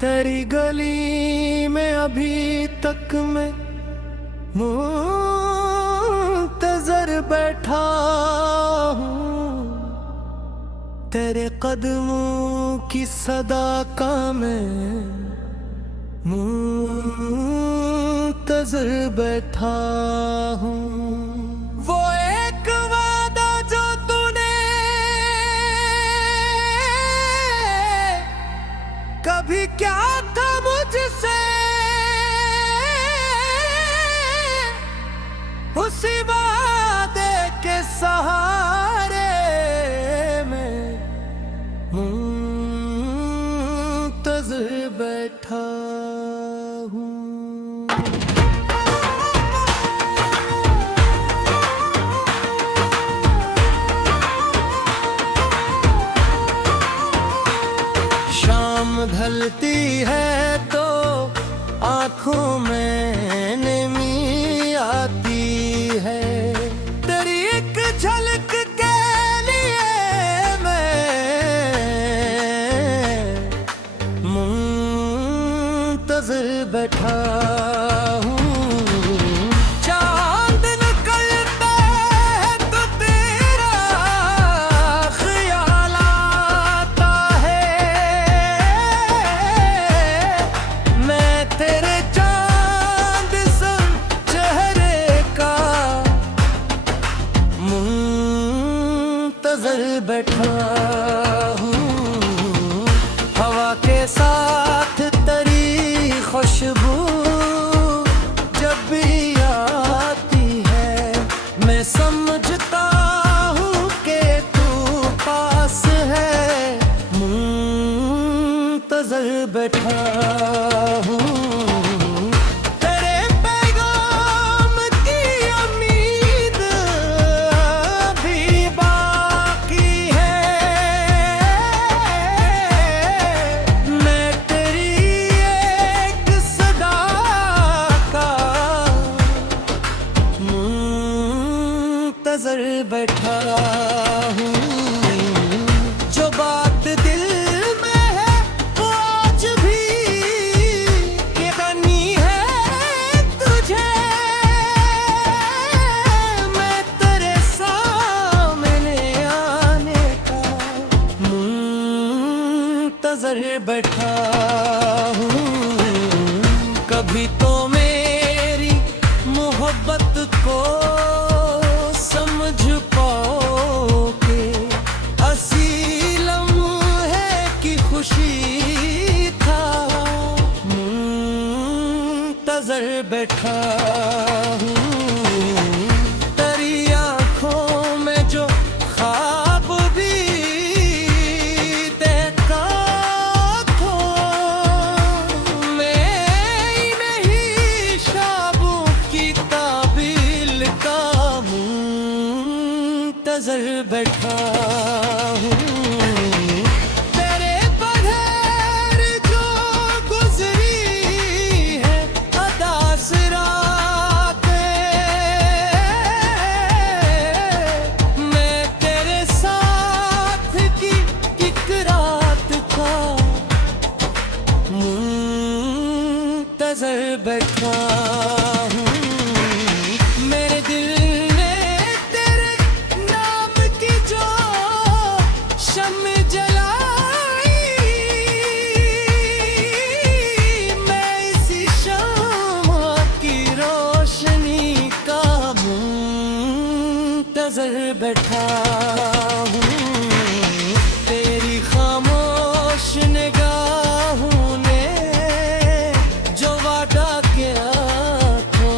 तेरी गली में अभी तक मैं मुंतज़र बैठा हूँ, तेरे कदमों की सदा का मैं मुंतज़र बैठा हूँ। वो एक वादा जो तूने कभी क्या था मुझसे, उसी वादे के सहारे में मुंतज़र बैठा हूँ। शाम ढलती है तो आँखों में नमी आती है, तेरी एक झलक के लिए मैं मुंतज़र बैठा हूँ। चांद निकलता है तो तेरा ख्याल आता है, मैं तेरे चांद सा चेहरे का मुंतज़र बैठा हूँ। हवा के साथ तेरी खुशबू जब भी आती है, मैं समझता हूँ कि तू पास है, मुंतज़र बैठा हूँ। तेरे पैगाम की उम्मीद अभी बाकी है, मैं तेरी एक सदा का मुंतज़र बैठा हूँ। जो बात दिल में है वो आज भी कहनी है तुझे, मैं तेरे सामने आने का मुंतज़र बैठा हूँ। कभी तो मेरी मोहब्बत को समझ पाओगे, हंसी लम्हे की खुशी था, मुंतज़र बैठा हूँ। तेरी आँखों में जो ख्वाब भी देखा था, मैं नहीं ख्वाबों की ताबील का मुंतज़र बैठा हूँ। तेरे बगैर जो गुज़री है अदा से रातें, मैं तेरे साथ की एक रात का मुंतज़र बैठा हूँ। मेरे दिल ने तेरे नाम की जो शम्म जलाई, मैं इसी शम्म की रोशनी का मुंतज़र बैठा हूँ। तेरी खामोश निगाहों ने जो वादा किया था,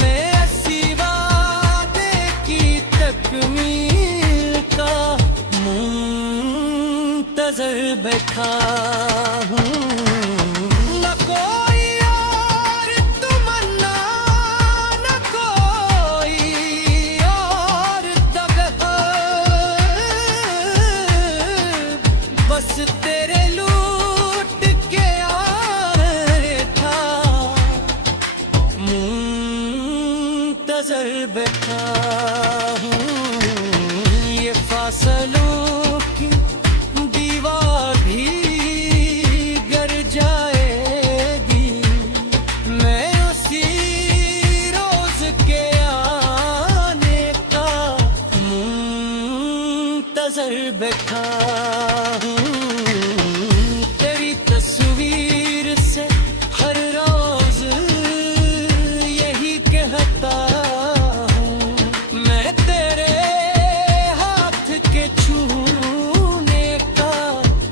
मैं ऐसी वादे की तकमील का मुंतज़र बैठा हूँ। न कोई और तमन्ना, न कोई और दगा, बस तेरे लूट के आए था, मुंतज़र बैठा हूँ। ये फासलों की दीवार भी गिर जाएगी, मैं उसी रोज के आने का मुंतज़िर बैठा हूँ। तेरी तस्वीर से हर रोज यही कहता हूँ, मैं तेरे हाथ के छूने का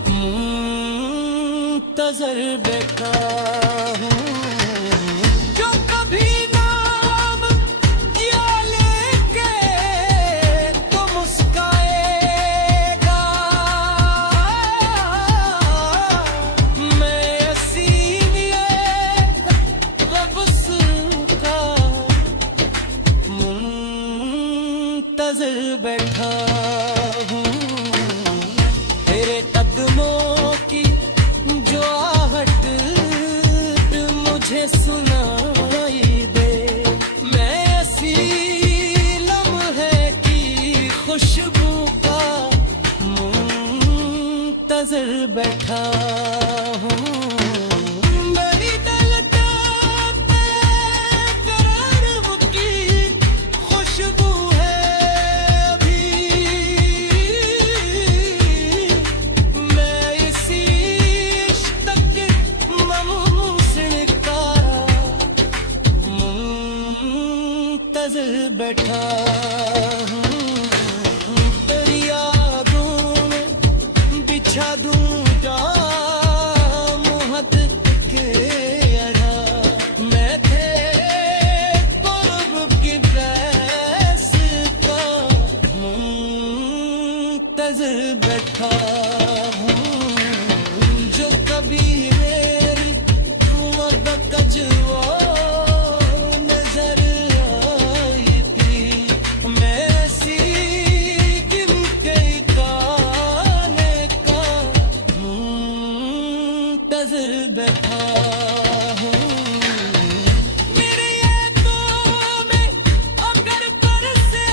मुंतज़िर बैठा हूँ। जो कभी नाम या लेके तो मुस्काएगा, मैं असीमिए रब्स का मुंतज़िर बैठा हूँ। तेरे कदमों की जो आहट मुझे सुनाई दे, मैं ऐसी लम्हे की खुशबू का मुंतज़िर बैठा हूँ। मेरी तलताब बेकरार की खुशबू है अभी, मैं इसी इश्क के ममूसिन का मुंतज़िर बैठा हूँ। तेरी यादों में बिछा दूँ जाम हद के अड़ा, मैं थे क़ुर्ब की बहस का मुंतज़िर बैठा हूँ। जो कभी मेरी कजवा नजर आई थी, मैं ऐसी गिन के गाने का मुंतज़िर बैठा हूँ। मेरे यादों में अगर बरसे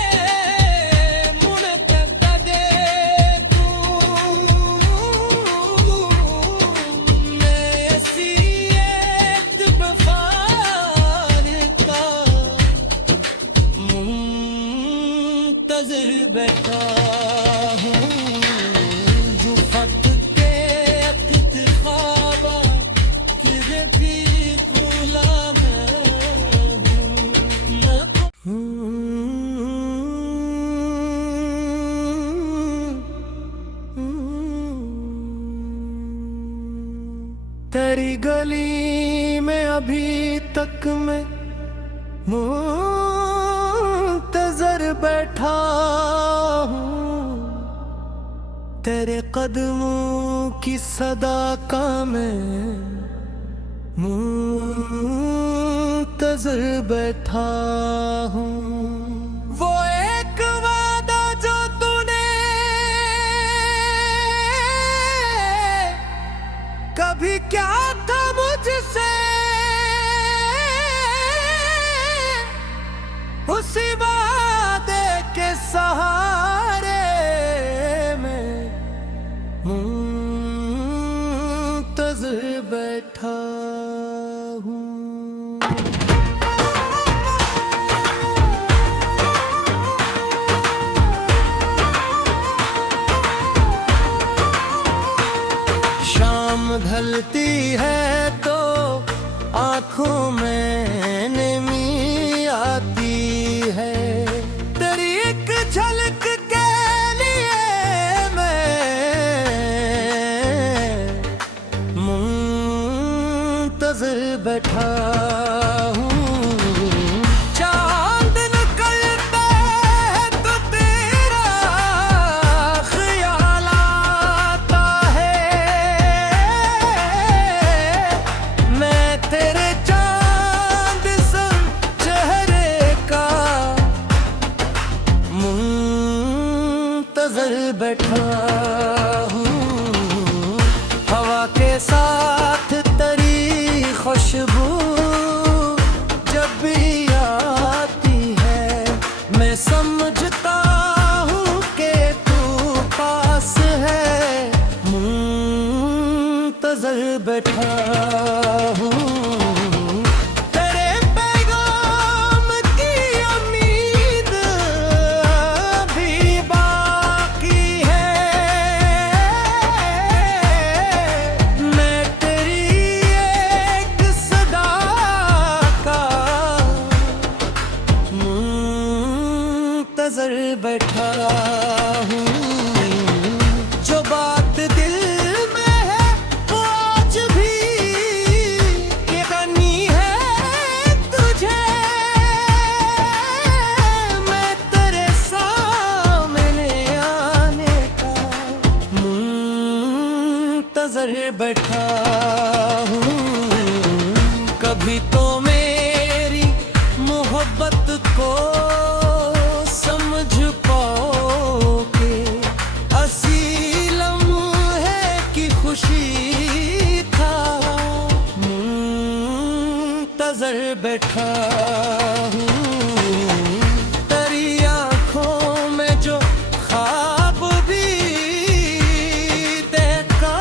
मुड़ के देखूं, मैं ऐसी एक बफ़ार का मुंतज़िर बैठा हूँ। जो फत के ख्वाबा किरे भी गुलाम तेरी गली में अभी तक मैं मुंतज़िर बैठा हूँ। तेरे कदमों की सदा का मैं मुंतज़िर बैठा हूँ। वो एक वादा जो तूने कभी क्या था मुझसे, उसी वादे के सहारे में मुंतज़िर बैठा हूँ। शाम ढलती है तो आँखों में नमी आती है, तेरी एक झलक के लिए मैं मुंतज़िर बैठा हूँ। चाँद निकलता है तो तेरा ख्याल आता है, मैं तेरे चाँद सा चेहरे का मुंतज़िर बैठा हूँ। हवा के साथ तेरी खुशबू जब भी आती है, मैं समझता हूँ कि तू पास है, मुंतज़र बैठा हूँ तेरे पैगाम की उम्मीद अभी बाकी है। मैं तेरी एक सदा का मुंतज़र बैठा हूँ। जो बात दिल में है वो आज भी ये करनी है तुझे। मैं तेरे सामने आने का मुंतज़र बैठा हूँ। कभी तो मेरी मोहब्बत को समझ पाओगे, असी लम्हे की खुशी था, मुंतज़र बैठा हूँ। तेरी आँखों में जो ख्वाब भी देखा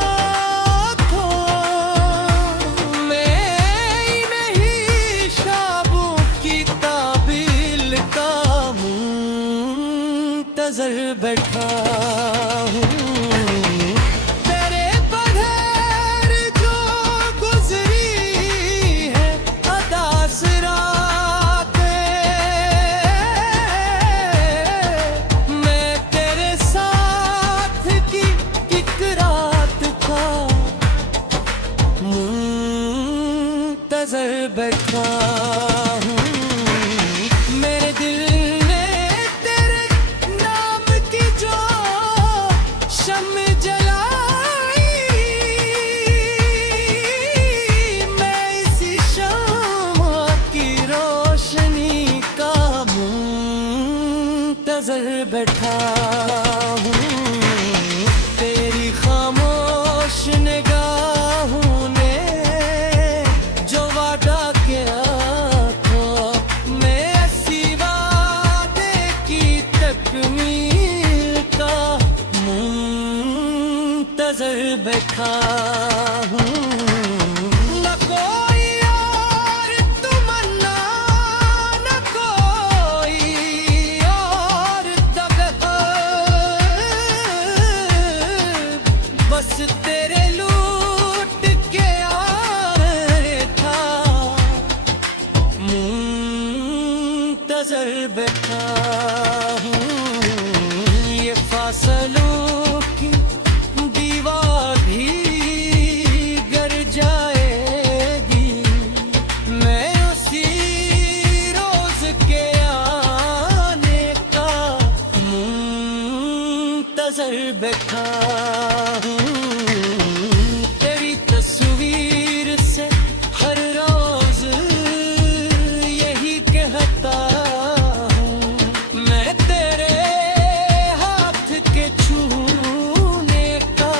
था, मैं नहीं ख्वाबों की ताबील का मुंतज़र बैठा हूँ। तेरे बगैर जो गुज़री है अदा से रातें, मैं तेरे साथ की एक रात का मुंतज़र बैठा हूँ। मेरे दिल ने तेरे नाम की जो शम्म जलाई, मैं इसी शम्म की रोशनी का मुंतज़र बैठा हूँ। तेरी खामोश निगाहों ने जो वादा किया था, मैं ऐसी वादे की तकमील का मुंतज़र बैठा हूँ। न कोई और तमन्ना, न कोई और दगा, बस तेरे लूट के आने था, मुंतज़र बैठा हूँ। ये फासलों की दीवार भी गिर जाएगी, मैं उसी रोज के आने का मुंतज़र बैठा हूँ। तेरी तस्वीर से हर रोज यही कहता हूँ, मैं तेरे हाथ के छूने का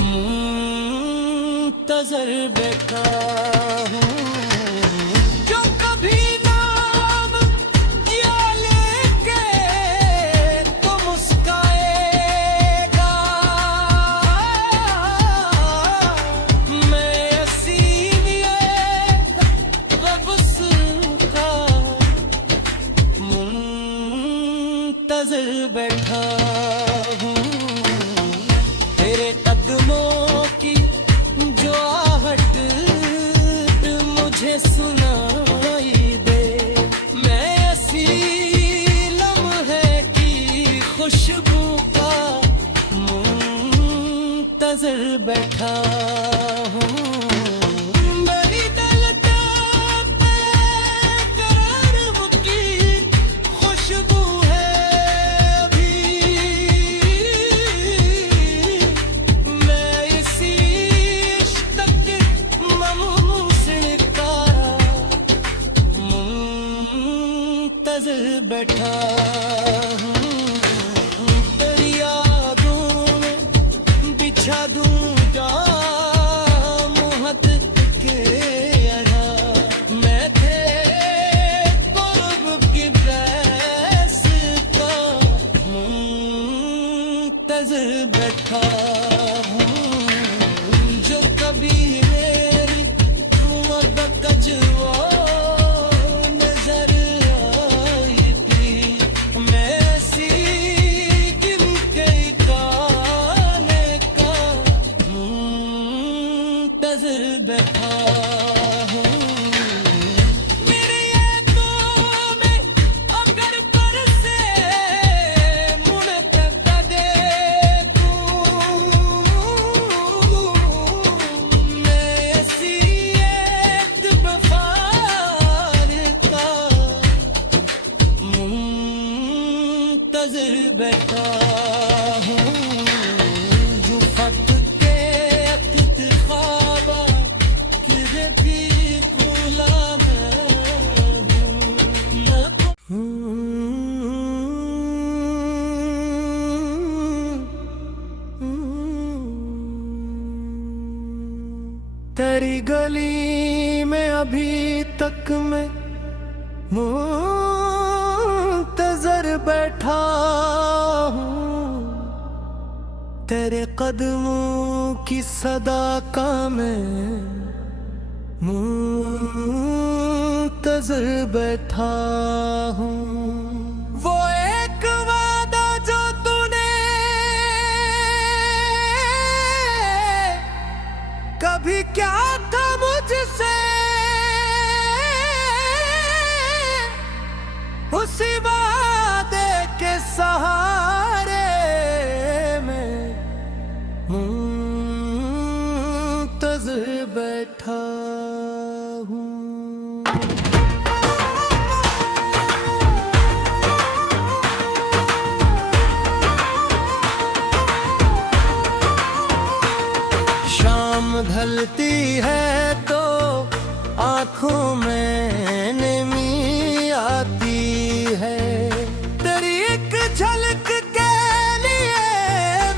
मुंतज़र बैठा हूँ। जो कभी नाम या लेके तो मुस्काएगा, मैं असीमियत क़ब्ज़ का मुंतज़र बैठा हूँ। तेरे कदमों की जो आहट मुझे सुनाई दे, मैं ऐसी लम्हे की खुशबू का मुंतज़र बैठा हूँ। मेरी तलताप करार की खुशबू है अभी, मैं इसी इश्क़ के ममूसिन का मुंतज़र बैठा हूँ। तेरी यादों में बिछा दूँ जाम हद के अड़ा, मैं तेरे क़ुर्ब की प्यास मुंतज़िर बैठा हूँ, जो कभी मेरी कजवा नजर आई थी, मैं ऐसी गिन के गाने का मुंतज़िर बैठा हूँ। मेरी यादों में अगर बरसे मुनक़दे तू, मैं ऐसी एक बफ़ार का मुंतज़िर बैठा हूँ, जो फ़क़्त के अतीत ख्वाबा किधर भी गुलाम तेरी गली में अभी तक मैं मुंतज़र बैठा हूँ, तेरे कदमों की सदा का मैं मुंतज़र बैठा हूँ। वो एक वादा जो तूने कभी क्या था मुझसे, उसी वादे के सहारे में मुंतज़िर बैठा हूँ। शाम ढलती है तो आँखों में नमी आती है, तेरी एक झलक के लिए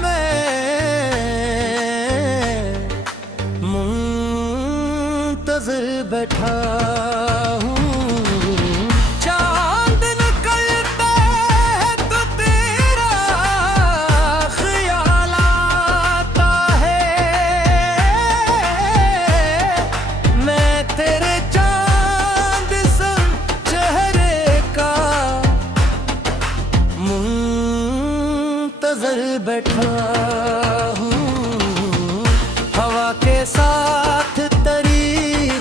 मैं मुंतज़िर बैठा हूँ। चाँद निकलता है तो तेरा ख्याल आता है, मैं तेरे चाँद सा चेहरे का मुंतज़िर बैठा हूँ। हवा के साथ तेरी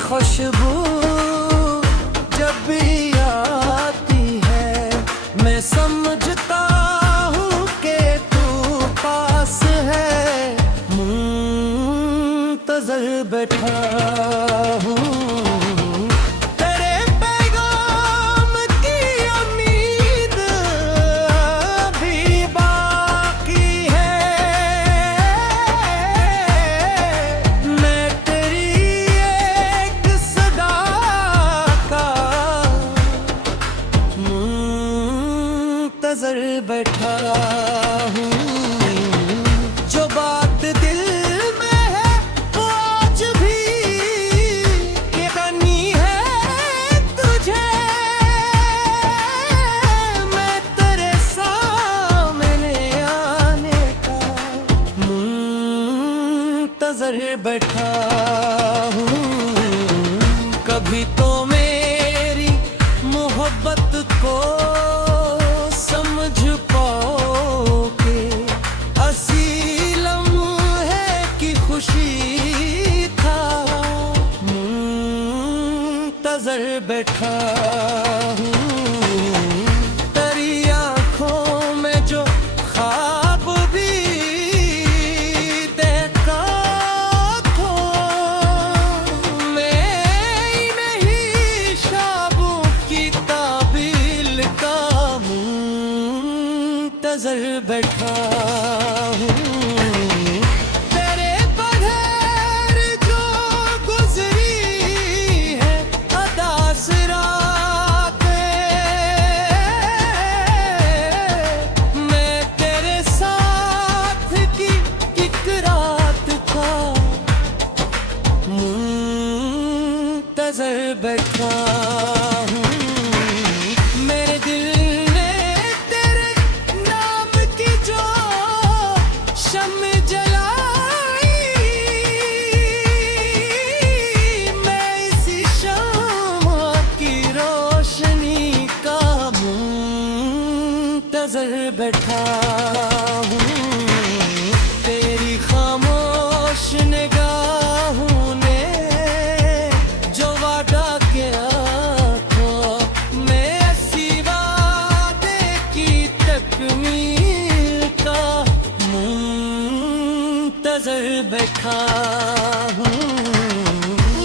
खुशबू जब भी आती है, मैं समझता हूँ कि तू पास है, मुंतज़िर बैठा हूँ। तेरे पैगाम की उम्मीद अभी बाकी है, मैं तेरी एक सदा का मुंतज़िर बैठा हूँ। जो बात दिल में है वो आज भी कहनी है तुझे, मैं तेरे सामने आने का मुंतज़िर बैठा हूँ। कभी तो मेरी मोहब्बत को समझ पाओगे, असी लम्हे की खुशी था, मुंतज़र बैठा हूँ। तेरी आँखों में जो ख्वाब भी देखा था, मैं नहीं शाबों की ताबील का मुंतज़र बैठा हूँ। तेरे बगैर जो गुज़री है अदास रातें, मैं तेरे साथ की एक रात का मुंतज़र बैठा हूँ। मेरे दिल ने तेरे नाम की जो मुंतज़िर बैठा हूँ। तेरी खामोश निगाहों ने जो वादा किया था, मैं ऐसी वादे की तकमील का मुंतज़िर बैठा हूँ।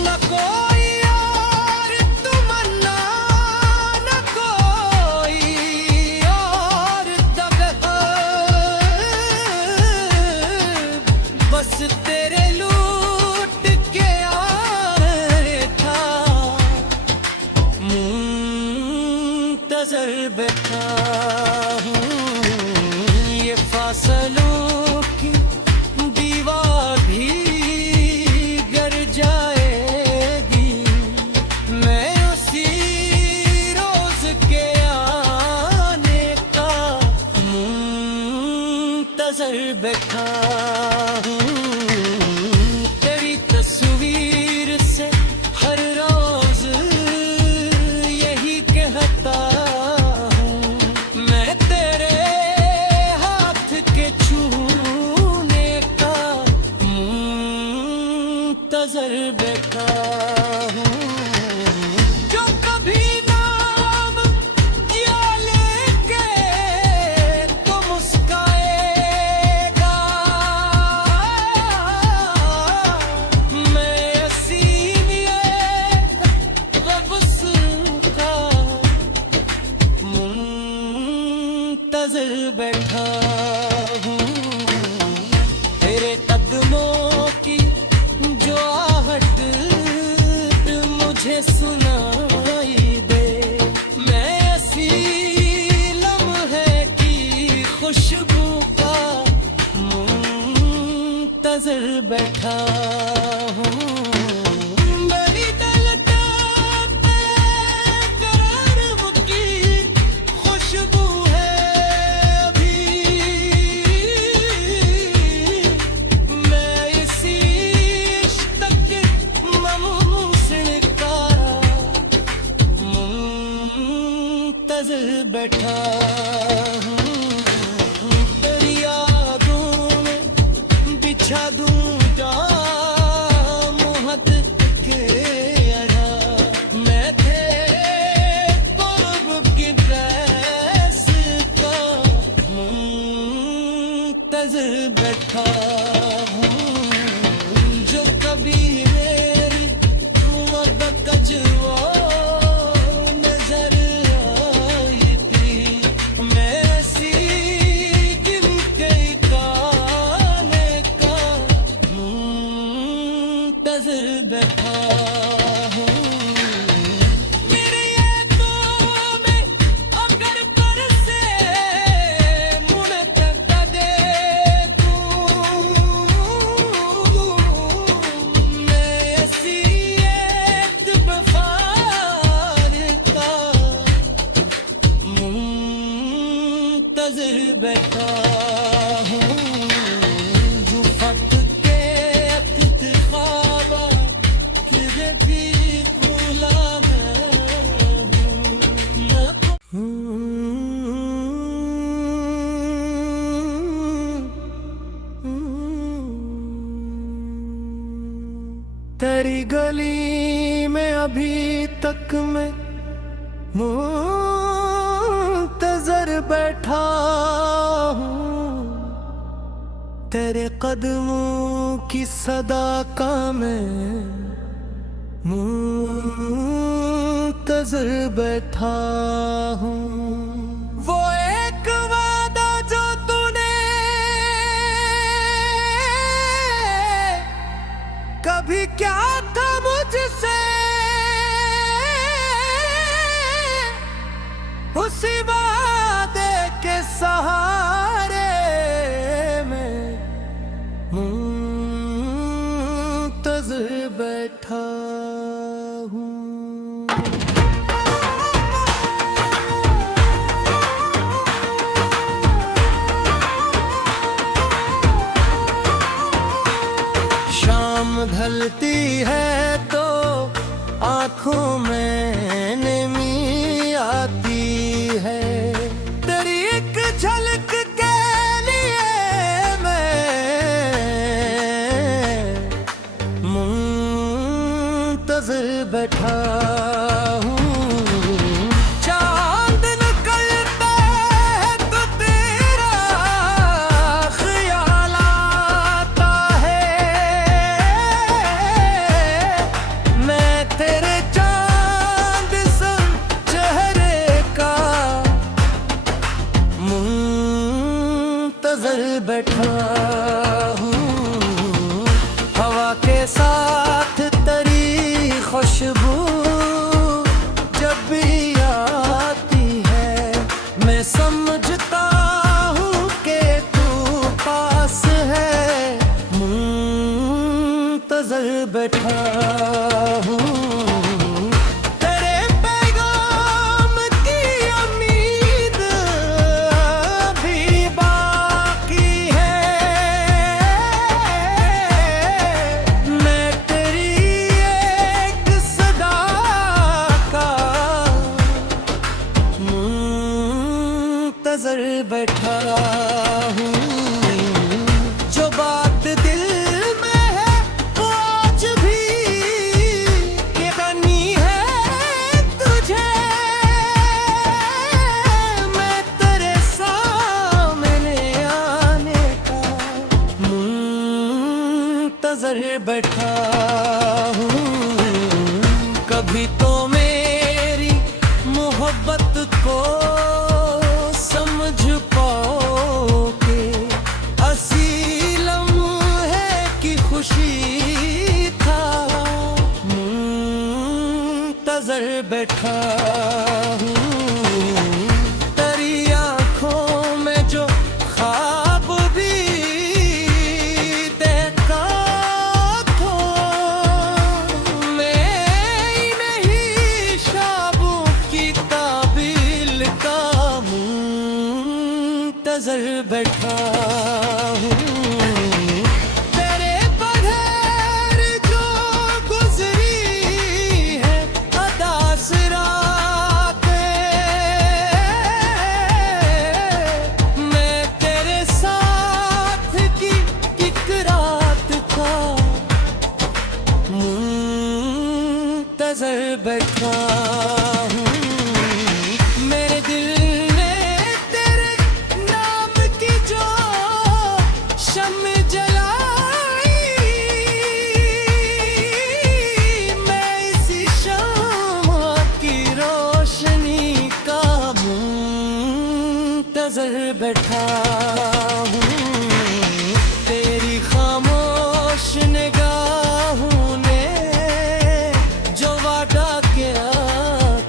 न कोई और तमन्ना, न कोई और दगा, बस तेरे लूट के आए था, मुंतज़िर बैठा हूँ। ये फासलों की दीवार भी गिर जाएगी, मैं उसी रोज के आने का मुंतज़िर बैठा हूँ। तेरी तस्वीर से हर रोज यही कहता हूँ, मैं तेरे हाथ के छूने का मुंतज़िर बैठा हूँ। जो कभी नाम या लेके तो मुस्काएगा, मैं सीनियर रब का मुंतज़िर बैठा हूँ। तेरे कदमों की जो आहट मुझे सुनाई दे, मैं ऐसी लम्हे की खुशबू का मुंतज़िर बैठा हूँ। मेरी तलताप करार की खुशबू है अभी, मैं इसी इश्क के ममूसिन का मुंतज़िर बैठा हूँ। तेरी यादों में बिछा दूँ जाम हद के अरा, मैं तेरे क़ुर्ब की रैस का मुंतज़िर बैठा हूँ। जो कभी मेरी मदद का जवाब नजर आई थी, मैं ऐसी गिनके गाने का मुंतज़िर बैठा हूँ। मेरे यादों में अगर बरसे मुनतज़िर तू, मैं ऐसी एक बफ़ार का मुंतज़िर बैठा हूँ। जो फत के अतीत ख्वाबा किरे भी खुला मैं तेरी गली में अभी तक मैं मुंतज़िर बैठा हूँ। तेरे कदमों की सदा का मैं मुंतज़िर बैठा हूँ। वो एक वादा जो तूने कभी क्या था मुझसे, उसी वादे के सहारे में मुंतज़िर बैठा हूँ। मुंतज़िर बैठा हूँ। हवा के साथ तेरी खुशबू जब भी आती है, मैं समझता हूँ कि तू पास है। मुंतज़िर बैठा हूँ, तेरे पैगाम की उम्मीद अभी बाकी है। मैं तेरी एक सदा का मुंतज़िर बैठा हूँ। जो बात दिल में है वो आज भी कहनी है तुझे। मैं तेरे सामने आने का मुंतज़िर बैठा हूँ। कभी तो मेरी मोहब्बत को समझ पाओगे, असीलम है कि खुशी था। मुंतज़िर बैठा हूँ, तेरी आँखों में जो ख्वाब भी देखा था, मैं नहीं ख्वाबों की ताबील का मुंतज़िर बैठा हूँ। तेरे बगैर जो गुज़री है अदा से रातें, मैं तेरे साथ की एक रात का मुंतज़िर बैठा हूँ। मेरे दिल ने तेरे नाम की जो शम्म जलाई, मैं इसी शम्म की रोशनी का मुंतज़िर बैठा हूँ। तेरी खामोश निगाहों ने जो वादा किया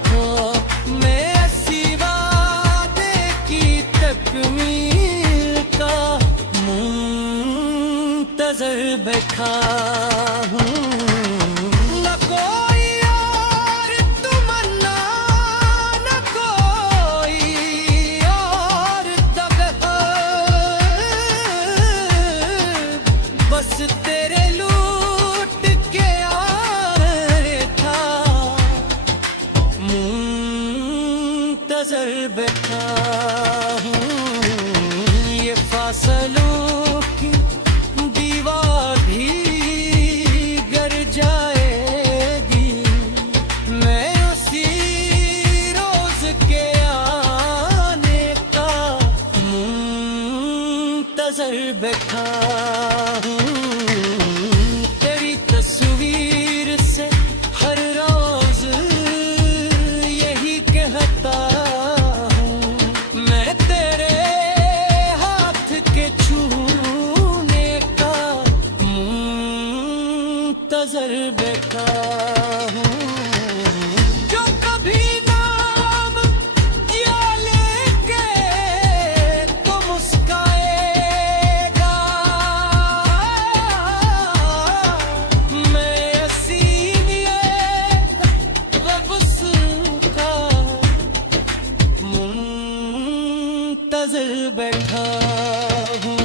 था, मैं ऐसी वादे की तकमील का मुंतज़िर बैठा हूँ। न कोई और तमन्ना, न कोई और तलब, बस तेरे लूट के आए था। मुंतज़िर बैठा हूँ, ये फासलों की दीवार भी गिर जाएगी, मैं उसी रोज के आने का मुंतज़िर बैठा हूँ। तेरी तस्वीर से हर रोज यही कहता हूँ, मैं तेरे हाथ के छूने का मुंतज़िर बैठा हूँ। जो कभी नाम या लेके तो मुस्काएगा, मैं हसीनियत रब उसका मुंतज़िर बैठा हूँ।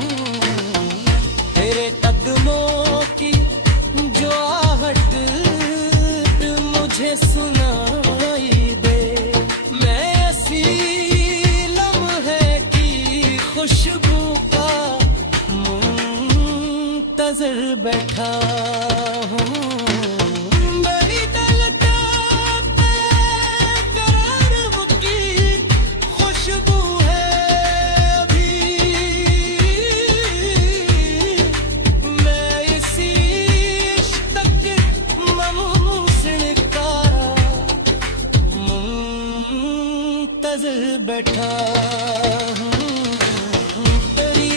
तेरे कदमों की जो आहट मुझे सुनाई दे, मैं ऐसी लम्हे की खुशबू का मुंतज़िर बैठा हूँ। मेरी तलक़ात करार की खुशबू है अभी, मैं इसी इश्क़ के ममूसिन का मुंतज़िर बैठा हूँ। तेरी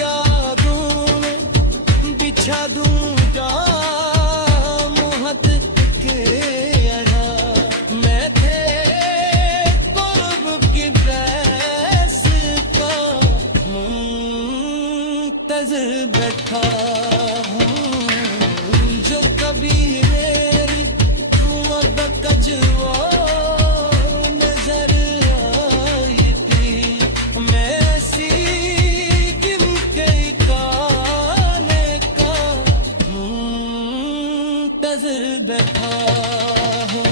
मुंतज़िर बैठा हूँ जो कभी मेरी मोहब्बत का जवाब नजर आई थी। मैं ऐसी गिन के गाने का मुंतज़िर बैठा हूँ।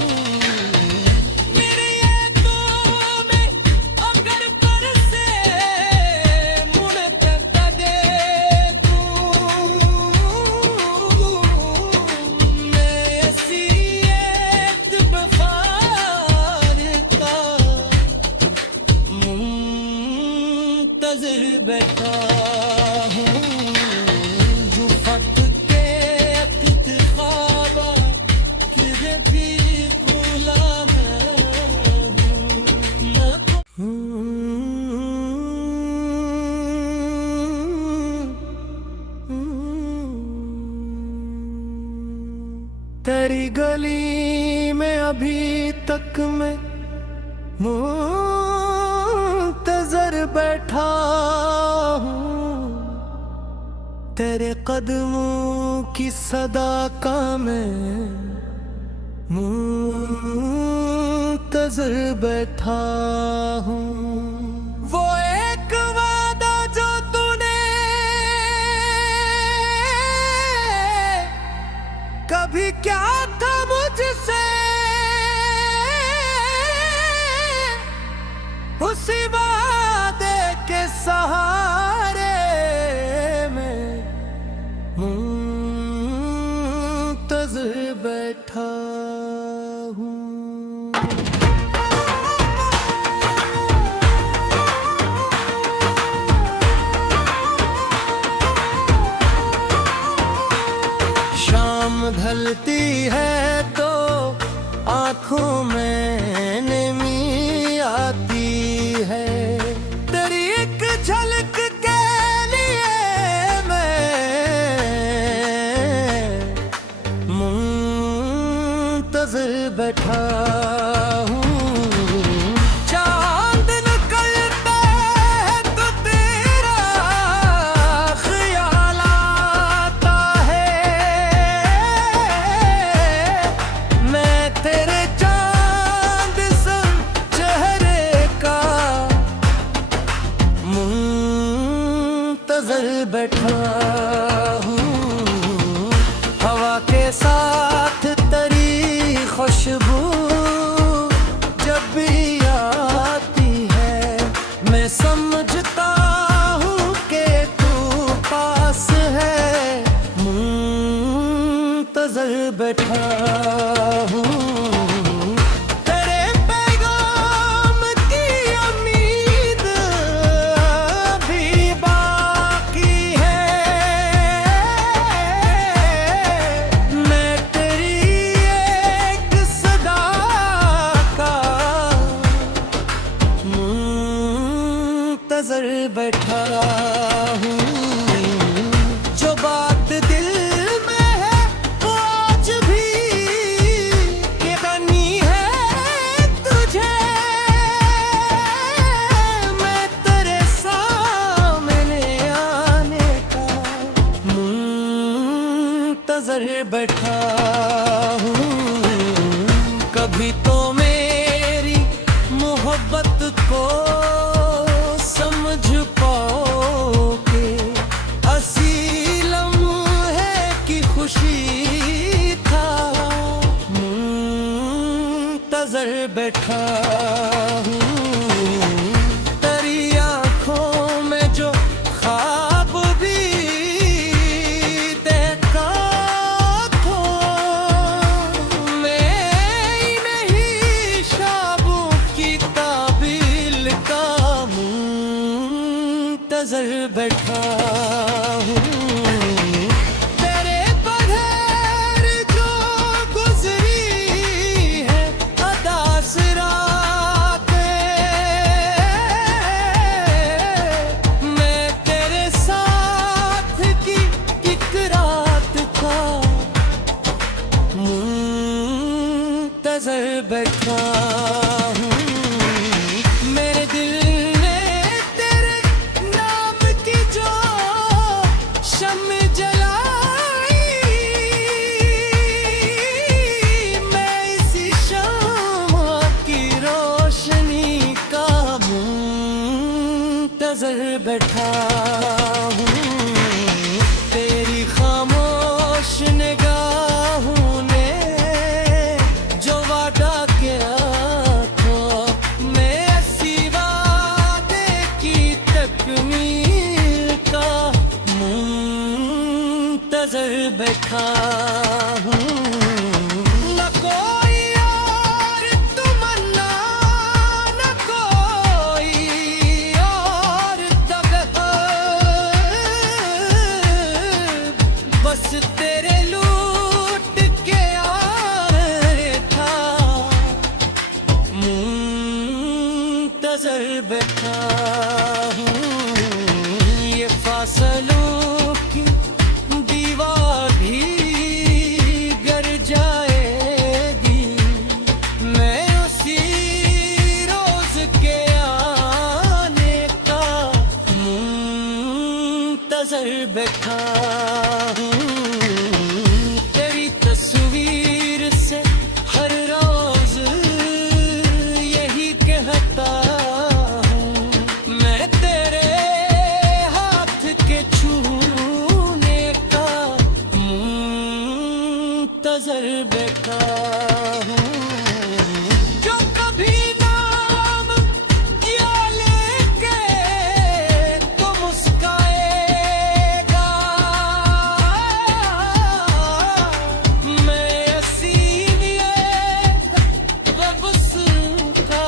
मुंतज़िर बैठा हूँ जो फत के ख्वाबा किधे भी गुलाम तेरी गली में अभी तक मैं मुंतज़िर बैठा हूँ। तेरे कदमों की सदा का मैं मुंतज़िर बैठा हूँ। वो एक वादा जो तूने कभी क्या था मुझसे, उसी वादे के सहारे में मुंतज़िर बैठा हूँ। शाम ढलती है तो आँखों में नमी आती है। तेरी एक झलक के लिए मैं मुंतज़िर बैठा हूँ। चांद निकलता है तो तेरा ख्याल आता है। मैं तेरे चांद सा चेहरे का मुंतज़िर बैठा हूँ। हवा के साथ तेरी खुशबू जब भी आती है, मैं समझता हूँ कि तू पास है। मुंतज़िर बैठा हूँ। तेरे पैगाम की उम्मीद अभी बाकी है। मैं तेरी एक सदा का मुंतज़िर बैठा हूँ। जो बात दिल में है वो आज भी कहनी है तुझे। मैं तेरे सामने आने का मुंतज़िर बैठा हूँ। कभी तो मेरी मोहब्बत को समझ पाओगे। असी लम्हे की खुशी था मुंतज़िर बैठा हूँ। तेरी आँखों में जो ख्वाब भी देखा था, मैं नहीं शाबों की ताबील का मुंतज़िर बैठा हूँ। तेरे बगैर जो गुज़री है अदा से रातें, मैं तेरे साथ की एक रात का मुंतज़िर बैठा हूँ। मेरे दिल ने तेरे नाम की जो मुंतज़िर बैठा हूँ। तेरी खामोश निगाहों ने जो वादा किया था, मैं ऐसी वादे की तकमील का मुंतज़िर बैठा हूँ। न कोई और तमन्ना, न कोई और दगा, बस तेरे लूट के आए था, मुंतज़िर बैठा हूँ। ये फासलों की दीवार भी गिर जाएगी, मैं उसी रोज के आने का मुंतज़िर बैठा हूँ। तेरी तस्वीर से हर रोज यही कहता हूँ, मैं तेरे हाथ के छूने का मुंतज़िर बैठा हूँ। जो कभी नाम या लेके तो मुस्काएगा, मैं इसीलिए रब उसका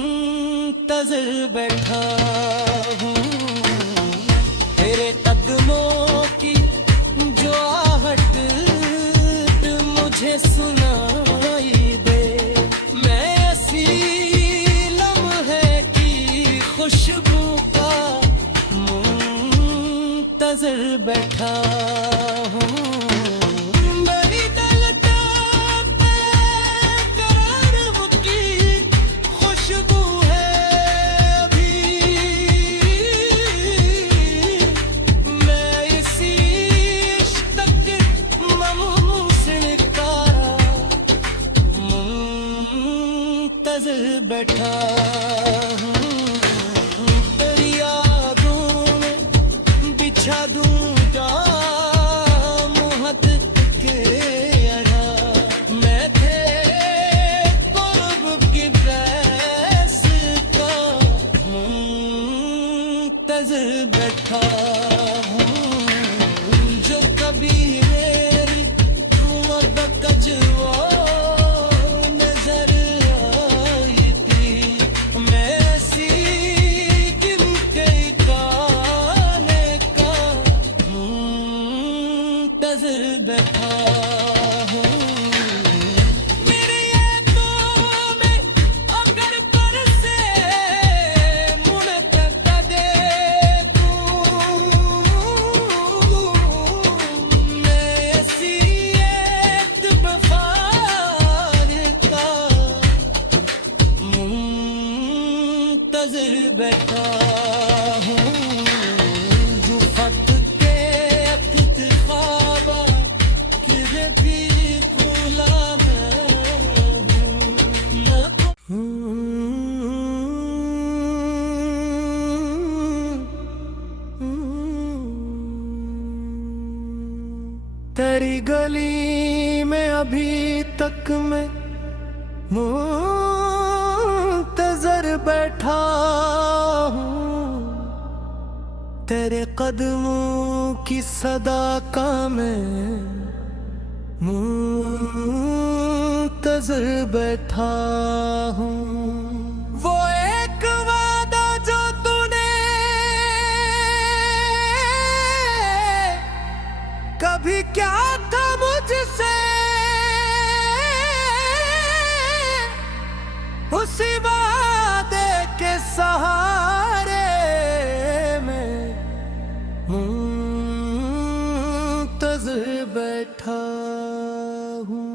मुंतज़िर बैठा हूँ। तेरे कदमों की जो आहट मुझे सुनाई दे, मैं ऐसी लम्हे की खुशबू का मुंतज़िर बैठा हूँ। मेरी तलताप करार की खुशबू है अभी, मैं इसी इश्क के ममूसिन का मुंतज़िर बैठा हूँ। तेरी यादों में बिछा दूँ जाम हद के अड़ा, मैं तेरे क़ुर्ब की बहस का मुंतज़िर बैठा हूँ। जो कभी मेरी कजवा नजर आई थी, मैं ऐसी गिनती गाने का मुंतज़िर बैठा हूँ। मेरी यादों में अगर बरसे मुड़ तक देखूं, मैं ऐसी एक बहार का मुंतज़िर बैठा हूँ। जो खत के अतीत ख्वाबा किरे भी खुला मैं तेरी गली में अभी तक मैं मुंतज़िर बैठा हूँ। तेरे कदमों की सदा का मैं मुंतज़िर बैठा हूँ। वो एक वादा जो तूने कभी क्या था मुझसे, उसी वादे के सहारे में मुंतज़िर बैठा हूँ।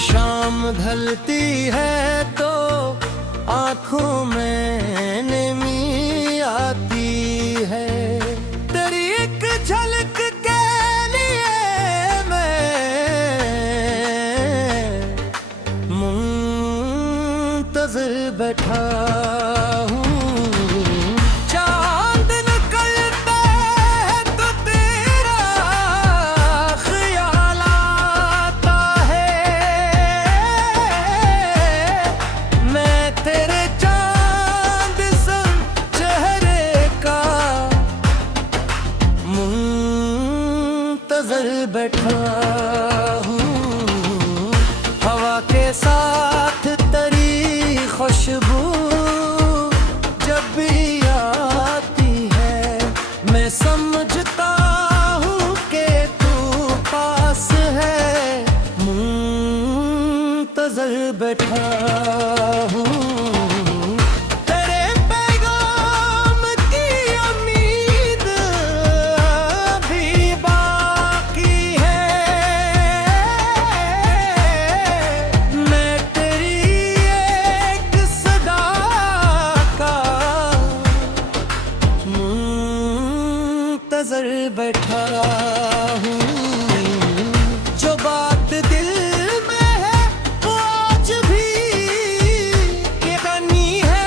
शाम ढलती है तो आँखों में नमी आती है, तेरी एक मुंतजर बैठा हूँ। हवा के साथ तेरी खुशबू जब भी आती है, मैं समझता हूँ कि तू पास है। मुंतजर बैठा हूँ, नजर बैठा हूँ। जो बात दिल में है वो आज भी कहनी है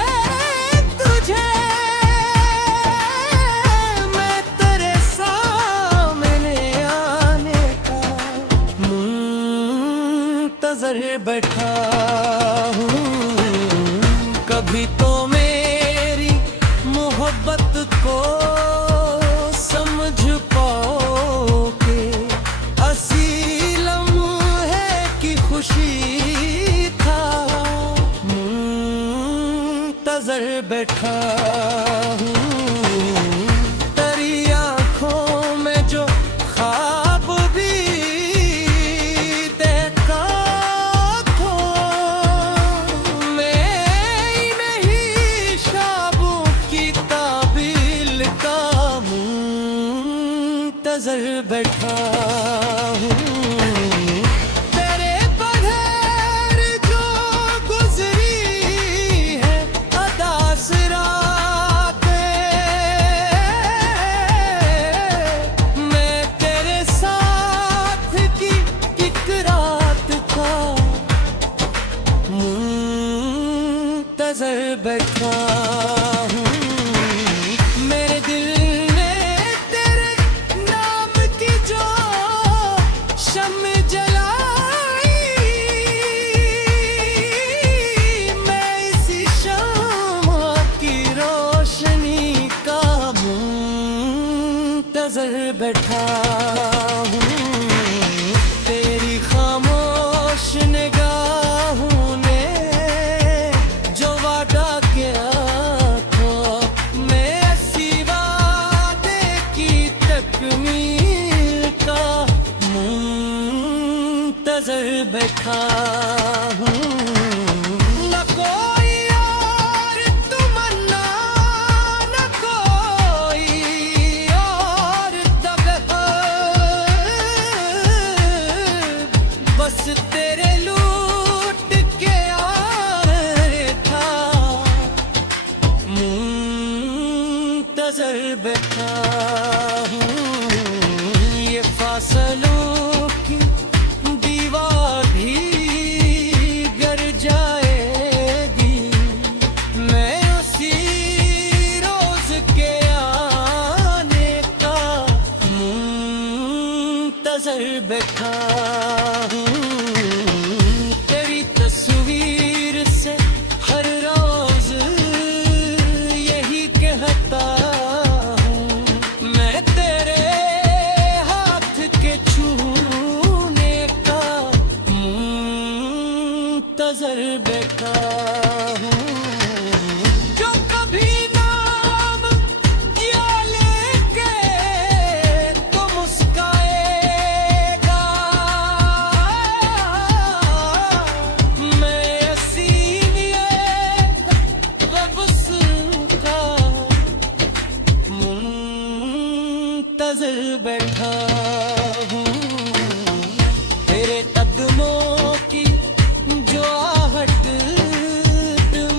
तुझे, मैं तेरे सामने आने का मुंतजर बैठा हूँ। कभी तो मेरी मोहब्बत को नजर बैठा हूँ। तेरी आँखों में जो ख्वाब भी देखा था, मैं नहीं ख्वाबों की ताबील का मुंतजर बैठा हूँ। नजर बैठा हूँ, मेरे दिल ने तेरे नाम की जो शम्म जलाई, मैं इसी शम्म की रोशनी का मुंतजर बैठा हूँ। तेरी खामोश निगाहों ने नजर बैठा हूँ। न कोई और तमन्ना, न कोई और दगा, बस तेरे लूट के आने था मुंतजर बैठा हूँ। ये फासलों की दीवार भी गिर जाएगी, मैं उसी रोज के आने का मुंतजर बैठा हूँ। तेरी तस्वीर से हर रोज यही कहता हूँ, मैं तेरे हाथ के छूने नजर बैठा हूँ। जो कभी नाम या लेके तो मुस्काएगा, मैं असीलिए उसका मुंतजर बैठा हूँ। तेरे कदमों की जो आहट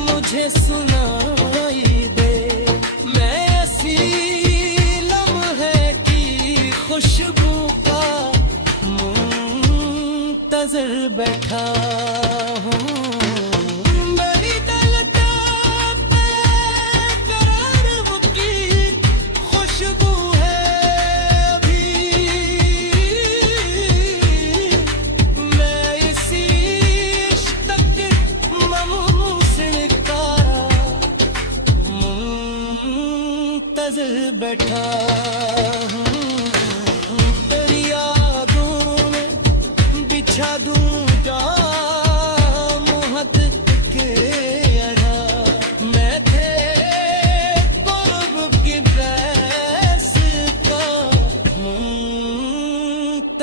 मुझे सुनाई दे, मैं ऐसी लम्हे की खुशबू का मुंतजर बैठा हूँ। मेरी तलताप पे करार की खुशबू है अभी, मैं इसी नजर बैठा हूँ। तेरी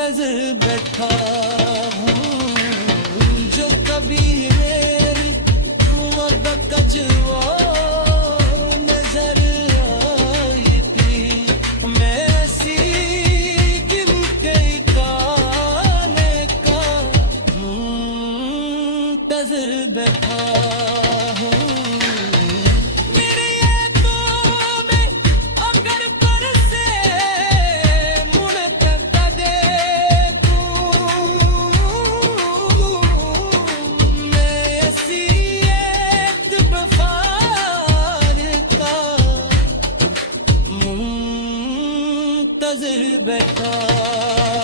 मुंतज़िर बैठा हूँ, जो कभी मेरी मोहब्बत का जवा नजर आई थी। मैं ऐसी गिन के गाने का मुंतज़िर बैठा हूँ। मेरे ये तो में अगर पर से मुड़ तक देखूं, मैं ऐसी एक बफ़ार का मुंतज़िर बैठा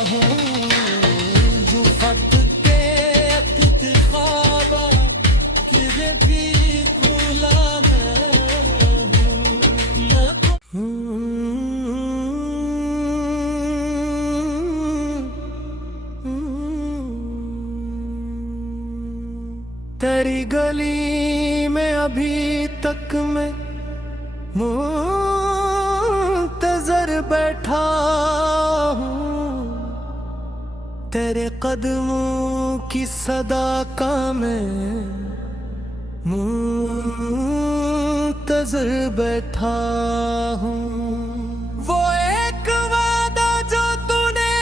हूँ, जो फ़क़्त के अतीत ख्वाबा किरे भी खुला मैं तेरी गली में अभी तक मैं मुंतज़र बैठा हूँ, तेरे कदमों की सदा का मैं मुंतज़र बैठा हूँ। वो एक वादा जो तूने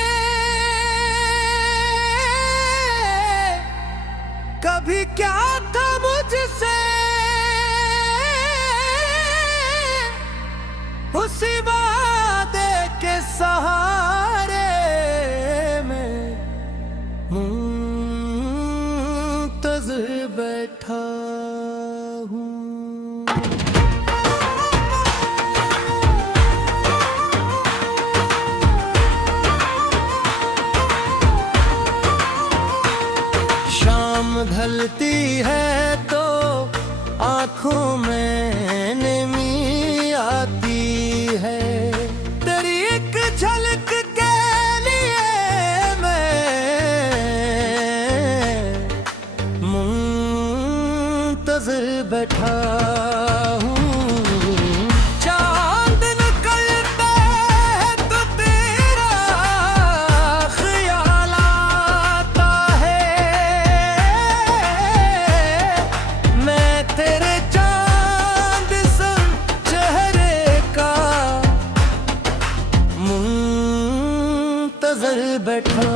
कभी क्या था मुझसे, उसी वादे के सहारे में मुंतज़िर बैठा हूँ। शाम ढलती है तो आँखों में नमी आती है, तेरी एक झलक के लिए मैं मुंतज़िर बैठा हूँ। चांद निकलता है तो तेरा ख्याल आता है, मैं तेरे चांद सा चेहरे का मुंतज़िर बैठा